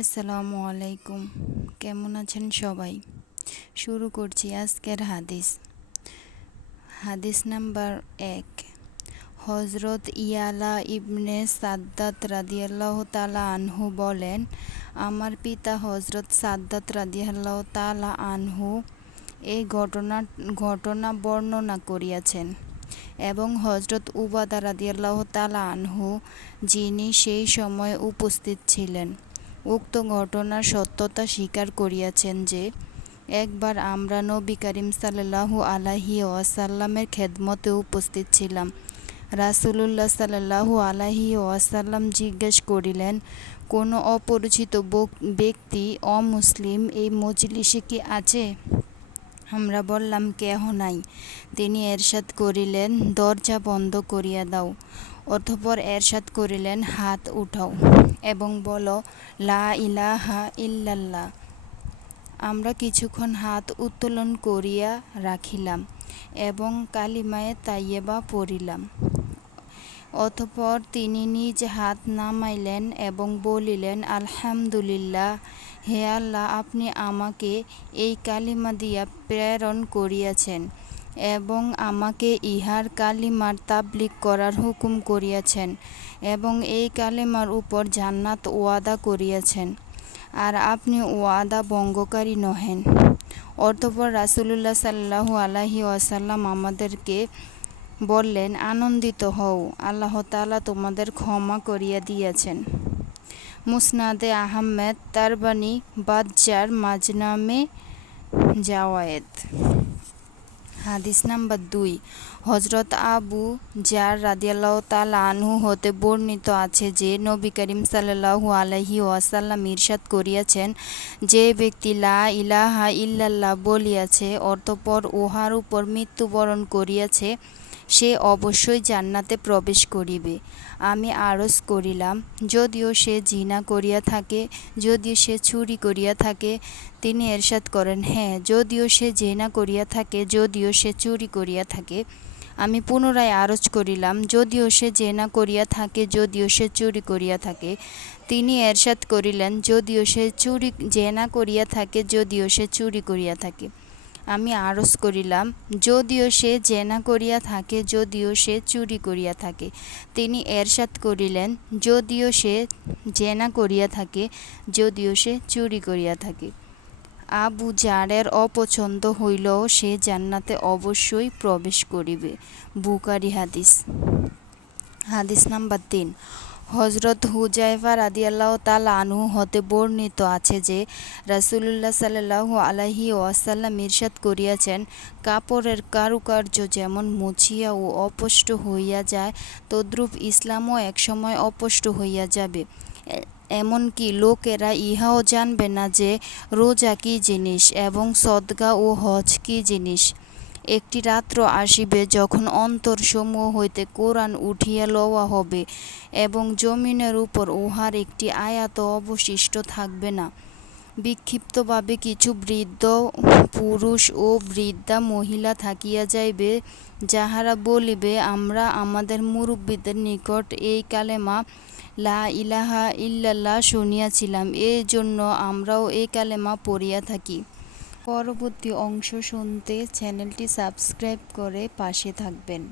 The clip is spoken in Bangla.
আসসালামু আলাইকুম। কেমন আছেন সবাই? শুরু করছি আজকের হাদিস। হাদিস নাম্বার এক। হজরত ইয়ালা ইবনে সাদ্দাত রাদিয়াল্লাহ তালা আনহু বলেন, আমার পিতা হজরত সাদ্দাত রাদিয়াল্লাহ তালা আনহু এই ঘটনা ঘটনা বর্ণনা করিয়াছেন এবং হজরত উবাদা রাদিয়াল্লাহ তালা আনহু যিনি সেই সময় উপস্থিত ছিলেন। উক্ত ঘটনার সত্যতা স্বীকার করিয়াছেন যে, একবার আমরা নবী করিম সাল্লাহু আলাহি ওয়াসাল্লামের খেদমতে উপস্থিত ছিলাম। রাসুলুল্লাহ সাল্লাহু আলাহি ওয়াসাল্লাম জিজ্ঞেস করিলেন, কোনো অপরিচিত ব্যক্তি অমুসলিম এই মজলিসে কি আছে? আমরা বললাম, কেহ নাই। তিনি এরশাদ করিলেন, দরজা বন্ধ করিয়া দাও। অতঃপর এরশাদ করিলেন, হাত উঠাও এবং বলো, লা ইলাহা ইল্লাল্লাহ। আমরা কিছুক্ষণ হাত উত্তোলন করিয়া রাখিলাম এবং কালিমায়ে তাইয়েবা পড়িলাম। অতঃপর তিনি নিজ হাত নামাইলেন এবং বলিলেন, আলহামদুলিল্লাহ, হে আল্লাহ, আপনি আমাকে এই কালিমা দিয়া প্রেরণ করিয়াছেন। এবং আমাকে ইহার কালিমার তাবলিক করার হুকুম করিয়াছেন এবং এই কালিমার উপর জান্নাত ওয়াদা করিয়াছেন। আর আপনি ওয়াদা ভঙ্গকারী নহেন। অতঃপর রাসুলুল্লাহ সাল্লাহু আলাহি ওয়াসাল্লাম আমাদেরকে বললেন, আনন্দিত হও, আল্লাহ তালা তোমাদের ক্ষমা করিয়া দিয়েছেন। মুসনাদে আহমেদ তারবানি বাজ্জার মাজনামে জাওয়ায়েদ হাদিস নাম্বার দুই। হজরত আবু জার রাদিয়াল্লাহ তাল আনহু হতে বর্ণিত আছে যে, নবী করিম সাল্লাহু আলহি ওয়াসাল্লাম ইরশাদ করিয়াছেন, যে ব্যক্তি লা ইলাহা ইল্লাল্লাহ বলিয়াছে অর্থপর উহার উপর মৃত্যুবরণ করিয়াছে সে অবশ্যই জান্নাতে প্রবেশ করিবে। আমি আরজ করিলাম, যদিও সে জিনা করিয়া থাকে, যদিও সে চুরি করিয়া থাকে, তিনি এরশাদ করেন হ্যাঁ যদিও সে জেনা করিয়া থাকে, যদিও সে চুরি করিয়া থাকে, আমি পুনরায় আরজ করিলাম, যদিও সে জেনা করিয়া থাকে, যদিও সে চুরি করিয়া থাকে, তিনি এরশাদ করিলেন, যদিও সে চুরি, জেনা করিয়া থাকে, যদিও সে চুরি করিয়া থাকে। আমি আরজ করিলাম, যদিও সে জেনা করিয়া থাকে, যদিও সে চুরি করিয়া থাকে। তিনি এরশাদ করিলেন, যদিও সে জেনা করিয়া থাকে, যদিও সে চুরি করিয়া থাকে। আবু জারের অপছন্দ হইলেও সে জান্নাতে অবশ্যই প্রবেশ করিবে। বুকারি হাদিস। হাদিস নাম্বার তিন। হজরত হুজাইফা রাদিয়াল্লাহ তাল আনহু হতে বর্ণিত আছে যে, রাসুলুল্লাহ সাল্লাহ আলাহি ওয়াসাল্লাম ইরশাদ করিয়াছেন, কাপড়ের কারুকার্য যেমন মুছিয়া ও অপষ্ট হইয়া যায়, তদ্রূপ ইসলামও একসময় অপষ্ট হইয়া যাবে। এমনকি লোকেরা ইহাও জানবে না যে, রোজা কী জিনিস এবং সদগা ও হজ কী জিনিস। একটি রাত্র আসিবে যখন অন্তরসমূহ হইতে কোরআন উঠিয়া লওয়া হবে এবং জমিনের উপর উহার একটি আয়াত অবশিষ্ট থাকবে না। বিক্ষিপ্তভাবে কিছু বৃদ্ধ, পুরুষ ও বৃদ্ধা মহিলা থাকিয়া যাইবে, যাহারা বলিবে, আমরা আমাদের মুরব্বীদের নিকট এই কালেমা লা ইলাহা ইল্লাল্লাহ শুনিয়াছিলাম এই জন্য আমরাও এই কালেমা পড়িয়া থাকি। পরবর্তী অংশ শুনতে চ্যানেলটি সাবস্ক্রাইব করে পাশে থাকবেন।